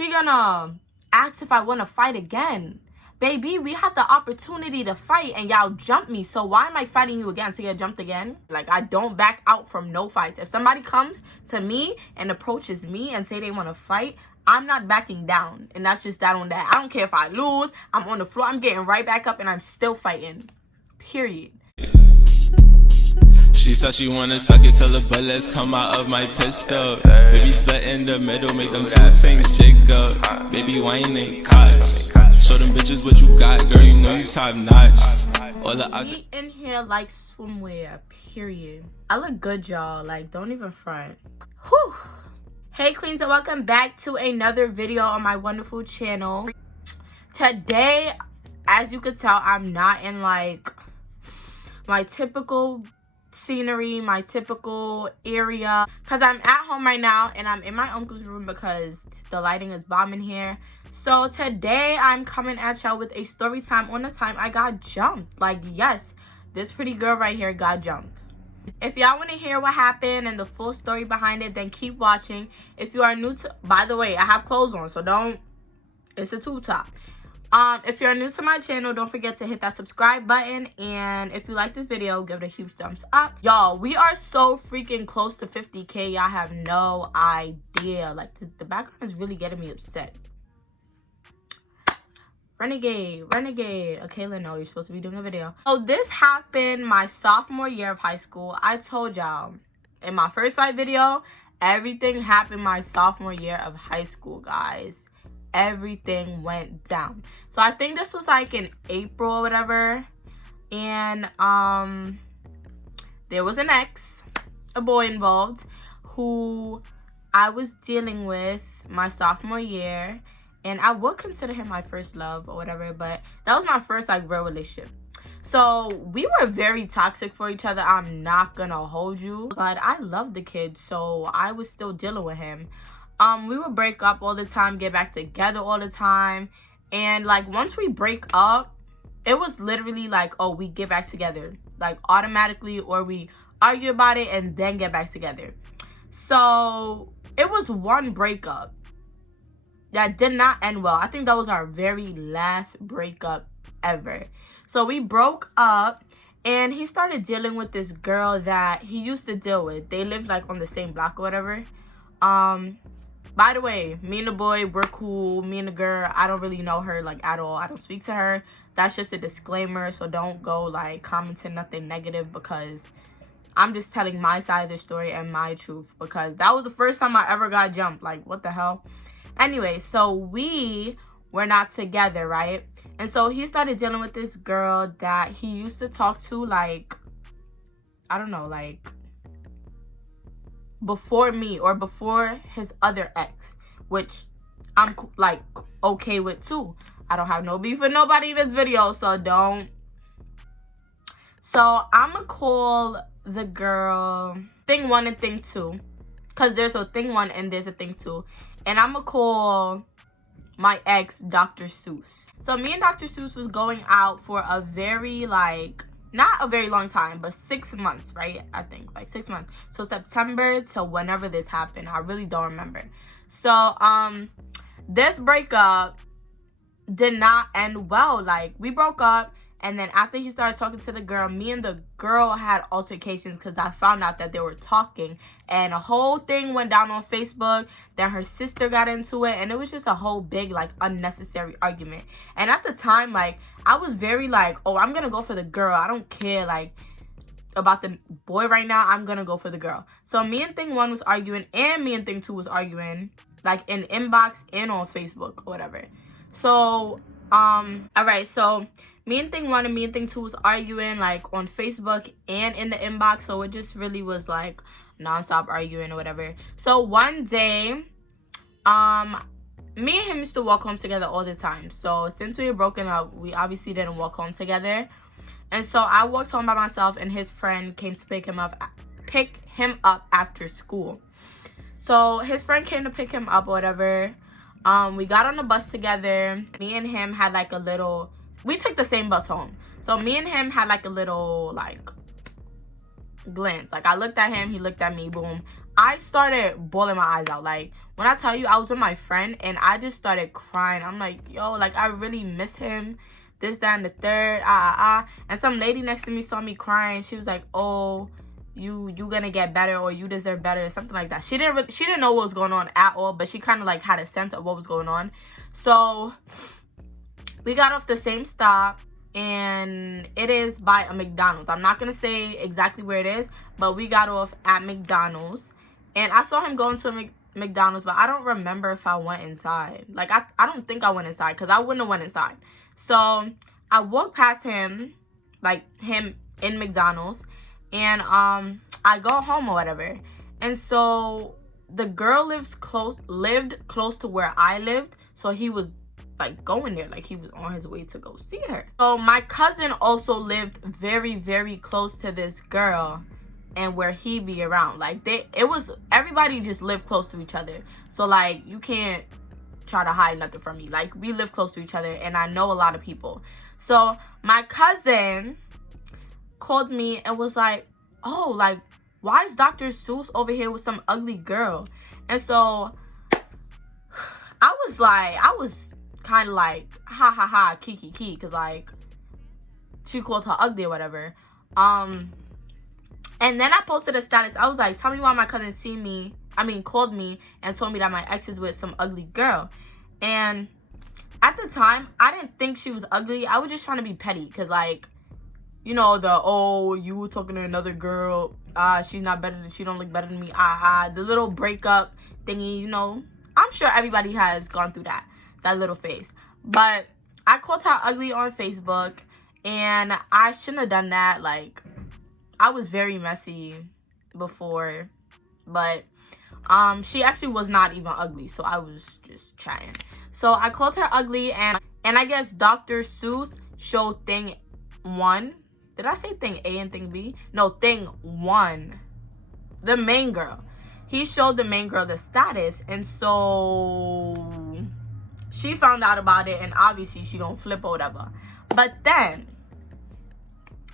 she gonna ask if I want to fight again. Baby, we had the opportunity to fight and y'all jumped me. So why am I fighting you again to get jumped again? Like, I don't back out from no fights. If somebody comes to me and approaches me and say they want to fight, I'm not backing down. And that's just that on that. I don't care if I lose. I'm on the floor. I'm getting right back up and I'm still fighting. Period. She said she wanna suck it till the bullets come out of my pistol. Baby, split in the middle, make them two things jiggle. Baby, wine ain't cosh. Show them bitches what you got, girl, you know you top notch. All the eyes in here like swimwear, period. I look good, y'all. Like, don't even front. Whew. Hey, queens, and welcome back to another video on my wonderful channel. Today, as you could tell, I'm not in like my typical scenery, my typical area, because I'm at home right now and I'm in my uncle's room because the lighting is bombing here. So today I'm coming at y'all with a story time on the time I got jumped. Like, yes, this pretty girl right here got jumped. If y'all want to hear what happened and the full story behind it, then keep watching. If you are new to, by the way, I have clothes on, so don't, it's a tube top. If you're new to my channel, don't forget to hit that subscribe button, and if you like this video, give it a huge thumbs up. Y'all, we are so freaking close to 50K. Y'all have no idea. Like, the background is really getting me upset. Renegade. Okay, no, you're supposed to be doing a video. So this happened my sophomore year of high school. I told y'all in my first live video, everything happened my sophomore year of high school, guys. Everything went down. So I think this was like in April or whatever, and there was an ex, a boy involved, who I was dealing with my sophomore year, and I would consider him my first love or whatever, but that was my first like real relationship. So we were very toxic for each other, I'm not gonna hold you, but I loved the kid, so I was still dealing with him. We would break up all the time, get back together all the time. And like once we break up, it was literally like, oh, we get back together like automatically, or we argue about it and then get back together. So it was one breakup that did not end well. I think that was our very last breakup ever. So we broke up and he started dealing with this girl that he used to deal with. They lived like on the same block or whatever. By the way, me and the boy, we're cool. Me and the girl, I don't really know her like at all. I don't speak to her. That's just a disclaimer, so don't go like commenting nothing negative, because I'm just telling my side of the story and my truth, because that was the first time I ever got jumped. Like, what the hell? Anyway, so we were not together, right? And so he started dealing with this girl that he used to talk to, like, I don't know, like before me or before his other ex, which I'm like okay with too. I don't have no beef with nobody in this video, so don't. So I'm gonna call the girl thing 1 and thing 2, because there's a thing 1 and there's a thing 2, and I'm gonna call my ex Dr. Seuss. So me and Dr. Seuss was going out for a very like, not a very long time, but 6 months, right? I think like 6 months. So September to whenever this happened, I really don't remember. So this breakup did not end well. Like, we broke up, and then after he started talking to the girl, me and the girl had altercations because I found out that they were talking, and a whole thing went down on Facebook. Then her sister got into it, and it was just a whole big like unnecessary argument. And at the time, like, I was very like, oh, I'm gonna go for the girl. I don't care like about the boy right now. I'm gonna go for the girl. So me and thing 1 was arguing, and me and thing 2 was arguing, like in inbox and on Facebook or whatever. So all right, so me and thing 1 and me and thing 2 was arguing like on Facebook and in the inbox. So it just really was like non-stop arguing or whatever. So one day, me and him used to walk home together all the time. So since we were broken up, we obviously didn't walk home together. And so I walked home by myself, and his friend came to pick him up after school. So his friend came to pick him up or whatever. We got on the bus together. Me and him had like a little, we took the same bus home. So me and him had like a little like glance. Like, I looked at him, he looked at me, boom. I started bawling my eyes out. Like, when I tell you, I was with my friend and I just started crying. I'm like, yo, like, I really miss him. This, that, and the third. And some lady next to me saw me crying. She was like, oh, you gonna get better, or you deserve better, or something like that. She didn't know what was going on at all, but she kind of like had a sense of what was going on. So we got off the same stop, and it is by a McDonald's. I'm not gonna say exactly where it is, but we got off at McDonald's, and I saw him going to a McDonald's, but I don't remember if I went inside. Like, I don't think I went inside, because I wouldn't have went inside. So I walked past him, like him in McDonald's, and I go home or whatever. And so the girl lived close to where I lived, so he was like going there, like he was on his way to go see her. So my cousin also lived very, very close to this girl, and where he be around, like everybody just lived close to each other. So like, you can't try to hide nothing from me. Like, we live close to each other, and I know a lot of people. So my cousin called me and was like, oh, like, why is Dr. Seuss over here with some ugly girl? And so I was kind of like, ha ha ha, kiki, because like, she called her ugly or whatever. And then I posted a status. I was like, tell me why my cousin called me and told me that my ex is with some ugly girl. And at the time, I didn't think she was ugly. I was just trying to be petty, because like, you know, you were talking to another girl, she don't look better than me, the little breakup thingy, you know. I'm sure everybody has gone through that little phase. But I called her ugly on Facebook, and I shouldn't have done that. Like, I was very messy before, but she actually was not even ugly, so I was just chatting. So I called her ugly, and I guess Dr. Seuss showed thing 1. Did I say thing A and thing B? No, thing 1. The main girl. He showed the main girl the status, and so she found out about it, and obviously she gonna flip or whatever. But then,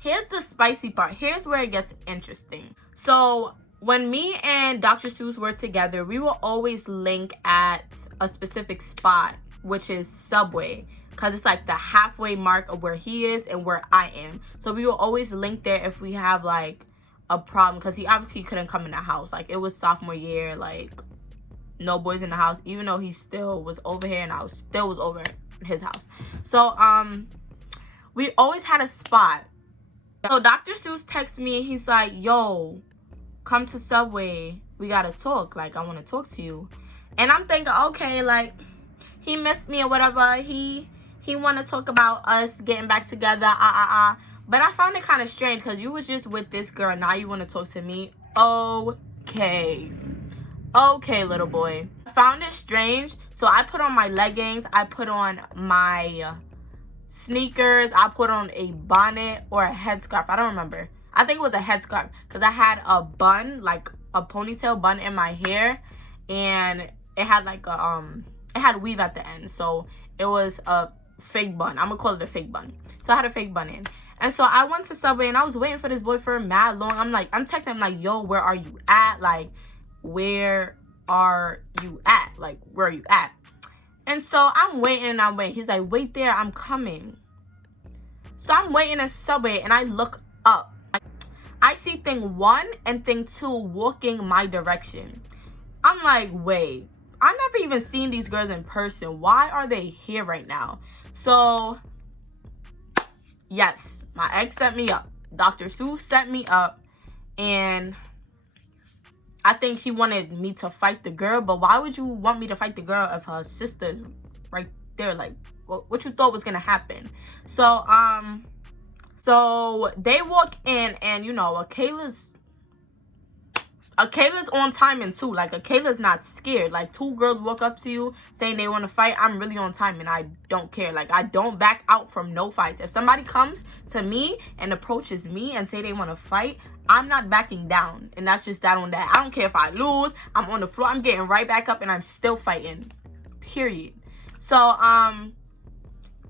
here's the spicy part. Here's where it gets interesting. So when me and Dr. Seuss were together, we will always link at a specific spot, which is Subway, because it's like the halfway mark of where he is and where I am. So we will always link there if we have like a problem, because he obviously couldn't come in the house. Like, it was sophomore year, like no boys in the house, even though he still was over here and I still was over his house. So we always had a spot. So Dr. Seuss texts me and he's like, yo, come to Subway, we gotta talk, like, I want to talk to you. And I'm thinking, okay, like, he missed me or whatever, he want to talk about us getting back together, but I found it kind of strange, because you was just with this girl, now you want to talk to me. Okay, little boy. I found it strange, so I put on my leggings, I put on my sneakers, I put on a bonnet or a headscarf, I don't remember. I think it was a headscarf, because I had a bun, like a ponytail bun in my hair, and it had like a it had weave at the end, so it was a fake bun. I'm gonna call it a fake bun. So I had a fake bun in, and so I went to Subway, and I was waiting for this boy for mad long. I'm texting him like, yo, where are you at? Like, where are you at? Like, where are you at? And so I'm waiting. He's like, wait there, I'm coming. So I'm waiting at Subway, and I look up. I see thing 1 and thing 2 walking my direction. I'm like, wait, I never even seen these girls in person. Why are they here right now? So, yes, my ex set me up. Dr. Seuss set me up, and I think he wanted me to fight the girl. But why would you want me to fight the girl if her sister's right there? Like, what you thought was gonna happen? So, so they walk in, and you know, Kayla's on timing too. Like, Kayla's not scared. Like, 2 girls walk up to you saying they want to fight, I'm really on time, and I don't care. Like, I don't back out from no fights. If somebody comes to me and approaches me and say they want to fight, I'm not backing down. And that's just that on that. I don't care if I lose, I'm on the floor, I'm getting right back up, and I'm still fighting, period. So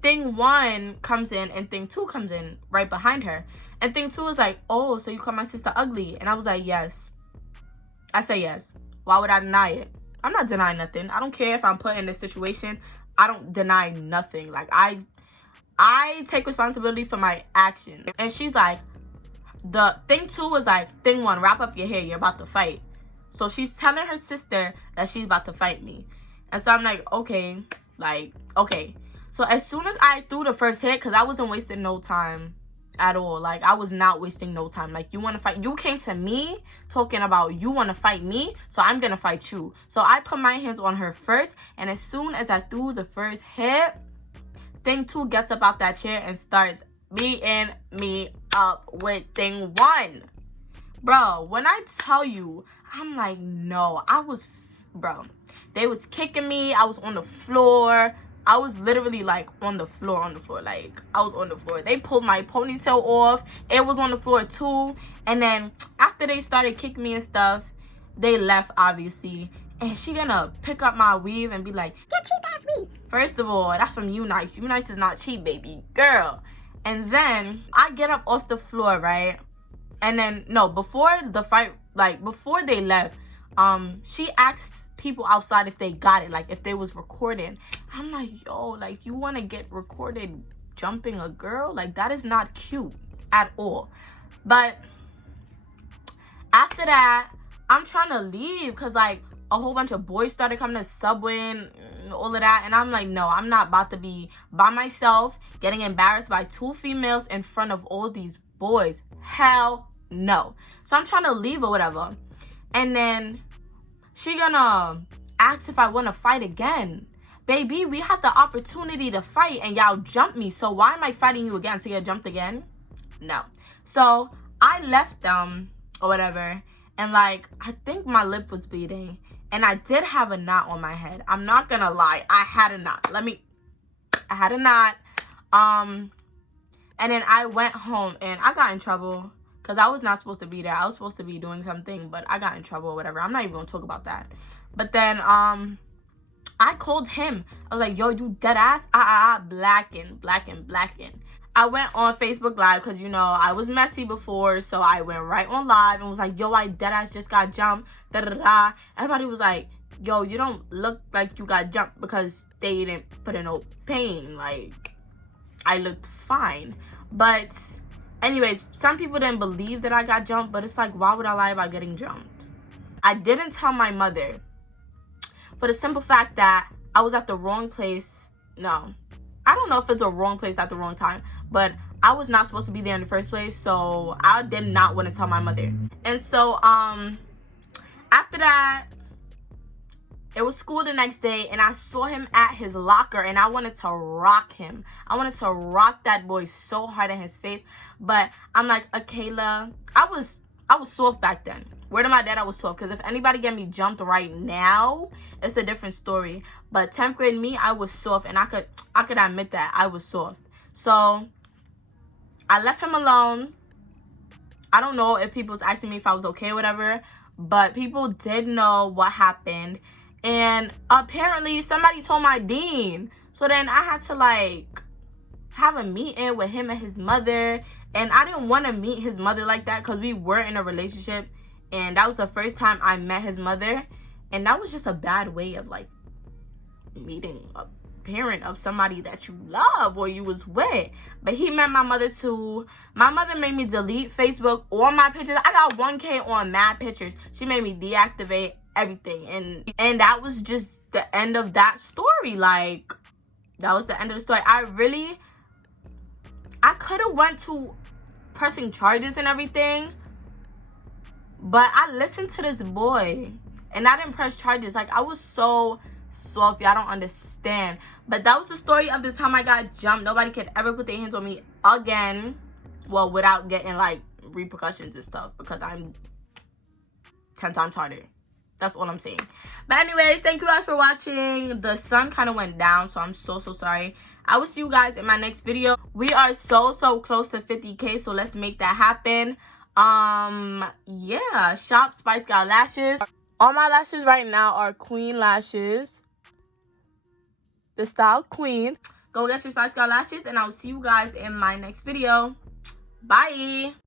thing 1 comes in, and thing 2 comes in right behind her, and thing 2 is like, oh, so you call my sister ugly? And I was like, yes. I say yes. Why would I deny it? I'm not denying nothing. I don't care if I'm put in this situation. I don't deny nothing. Like, I take responsibility for my actions. And she's like, the thing 2 was like, thing 1, wrap up your hair. You're about to fight. So she's telling her sister that she's about to fight me. And so I'm like, okay. Like, okay. So as soon as I threw the first hit, because I wasn't wasting no time at all. Like, I was not wasting no time. Like, you want to fight? You came to me talking about you want to fight me, so I'm going to fight you. So I put my hands on her first, and as soon as I threw the first hit, thing 2 gets up out that chair and starts beating me up with thing 1. Bro, when I tell you, I'm like, no, bro, they was kicking me. I was on the floor. I was literally like on the floor, like I was on the floor. They pulled my ponytail off. It was on the floor too. And then after they started kicking me and stuff, they left, obviously. And she gonna pick up my weave and be like, "You're cheap ass weave." First of all, that's from U-Nice. U-Nice is not cheap, baby girl. And then I get up off the floor, right? And then no, before the fight, like before they left, she asked people outside if they got it, like if they was recording. I'm like, yo, like, you want to get recorded jumping a girl? Like, that is not cute at all. But after that, I'm trying to leave because like a whole bunch of boys started coming to Subway and all of that, and I'm like, no, I'm not about to be by myself getting embarrassed by 2 females in front of all these boys. Hell no. So I'm trying to leave or whatever, and then she gonna ask if I want to fight again. Baby, we had the opportunity to fight and y'all jumped me. So why am I fighting you again? To get jumped again? No. So I left them or whatever. And like, I think my lip was bleeding. And I did have a knot on my head. I'm not gonna lie. I had a knot. I had a knot. And then I went home and I got in trouble. Because I was not supposed to be there. I was supposed to be doing something, but I got in trouble or whatever. I'm not even going to talk about that. But then I called him. I was like, yo, you dead ass? Blacking. I went on Facebook Live because, you know, I was messy before. So I went right on live and was like, yo, I dead ass just got jumped. Da-da-da. Everybody was like, yo, you don't look like you got jumped because they didn't put in no pain. Like, I looked fine. But anyways, some people didn't believe that I got jumped, but it's like, why would I lie about getting jumped? I didn't tell my mother for the simple fact that I was at the wrong place. No, I don't know if it's a wrong place at the wrong time, but I was not supposed to be there in the first place, so I did not want to tell my mother. And so after that, it was school the next day, and I saw him at his locker, and I wanted to rock him. I wanted to rock that boy so hard in his face. But I'm like, Akayla, I was soft back then. Word of my dad, I was soft. Because if anybody get me jumped right now, it's a different story. But 10th grade me, I was soft, and I could admit that I was soft. So I left him alone. I don't know if people was asking me if I was okay or whatever, but people did know what happened. And apparently somebody told my dean. So then I had to like have a meeting with him and his mother. And I didn't want to meet his mother like that because we were in a relationship. And that was the first time I met his mother. And that was just a bad way of like meeting a parent of somebody that you love or you was with. But he met my mother too. My mother made me delete Facebook, all my pictures. I got 1K on mad pictures. She made me deactivate everything, and that was just the end of that story. Like, that was the end of the story. I could have went to pressing charges and everything, but I listened to this boy and I didn't press charges. Like, I was so soft, y'all don't understand. But that was the story of the time I got jumped. Nobody could ever put their hands on me again, well, without getting like repercussions and stuff, because I'm 10 times harder. That's all I'm saying. But anyways, thank you guys for watching. The sun kind of went down, so I'm so sorry. I will see you guys in my next video. We are so close to 50K, so let's make that happen. Yeah, shop Spice Got Lashes. All my lashes right now are Queen lashes, the style Queen. Go get your Spice Got Lashes, and I'll see you guys in my next video. Bye.